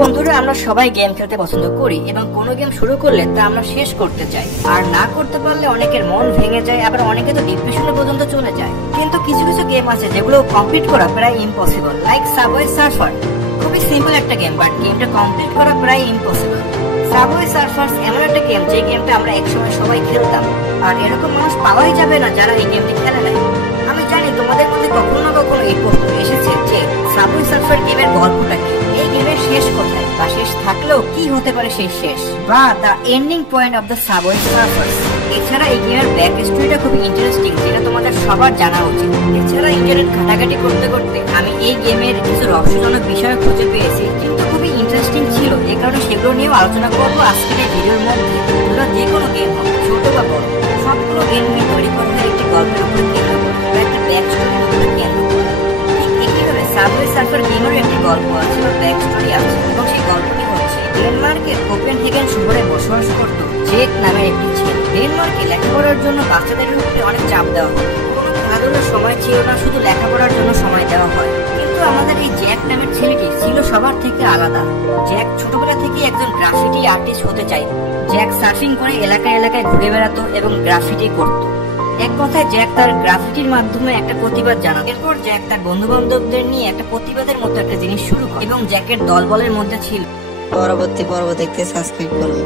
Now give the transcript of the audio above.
বন্ধুরা, আমরা সবাই গেম খেলতে পছন্দ করি এবং কোনো গেম শুরু করলে তা আমরা শেষ করতে চাই, আর না করতে পারলে অনেকের মন ভেঙে যায়, আবার অনেকে তো ডিপ্রেশনে পর্যন্ত চলে যায়। কিন্তু কিছু কিছু গেম আছে যেগুলো কমপ্লিট করা প্রায় ইম্পসিবল, লাইক সাবওয়ে সার্ফার। খুবই সিম্পল একটা গেম, বাট গেমটা কমপ্লিট করা প্রায় ইম্পসিবল। সাবওয়ে সার্ফার্স এমন একটা গেম যে গেমটা আমরা একসময় সবাই খেলতাম, আর এরকম মানুষ পাওয়াই যাবে না যারা এই গেমটি খেলে নাই। আমি জানি তোমাদের মধ্যে কখনো না কখনো এই প্রশ্ন এসেছে যে সাবওয়ে সার্ফার গেমের গল্পটা কি, এই গেমের শেষ কোথায়, বা শেষ থাকলেও কি হতে পারে সেই শেষ, বা the ending point of the subway Surfers. এছাড়া এই গেমের ব্যাক স্টোরিটা খুবই ইন্টারেস্টিং, যেটা তোমাদের সবার জানা উচিত। এছাড়া ইন্টারনেট ঘাটাঘাটি করতে করতে আমি এই গেমের কিছু রহস্যজনক বিষয় খুঁজে পেয়েছি, কিন্তু খুবই ইন্টারেস্টিং ছিল। এই কারণে সেগুলো নিয়েও আলোচনা করবো আজকের এই ভিডিওর মধ্যে। তোমরা যে কোনো গেম হোক, ছোট বা বড়, সবগুলো গেম নিয়ে তৈরি করা হয় একটি গল্পের উপর কেন্দ্র করে, একটি ব্যাক স্টোরির উপর কেন্দ্র করে। ঠিক একইভাবে সাবওয়ে সার্ফার গেমেরও একটি গল্প আছে বা ব্যাক স্টোরি আছে, এবং সেই গল্পটি হচ্ছে ডেনমার্কের কোপেনহেগেন শহরে বসবাস করত জেক নামের একটি ছেলে। ডেনমার্কে লেখাপড়ার জন্য বাচ্চাদের উপরে অনেক চাপ দেওয়া হয়, কোনো খেলাধুলার সময় ছিল না, শুধু লেখাপড়ার জন্য সময় দেওয়া হয়। কিন্তু আমাদের এই জ্যাক নামের ছেলেটি ছিল সবার থেকে আলাদা। জ্যাক ছোটবেলা থেকে একজন গ্রাফিটি আর্টিস্ট হতে চায়। জ্যাক সার্ফিং করে এলাকায় এলাকায় ঘুরে বেড়াতো এবং গ্রাফিটি করত। এক কথায় জ্যাক তার গ্রাফিটির মাধ্যমে একটা প্রতিবাদ জানাতো। এরপর জ্যাক তার বন্ধু বান্ধবদের নিয়ে একটা প্রতিবাদের মতো একটা জিনিস শুরু করে, এবং জ্যাকের দলবলের মধ্যে ছিল পরবর্তী পর্ব দেখতে সাবস্ক্রাইব করুন।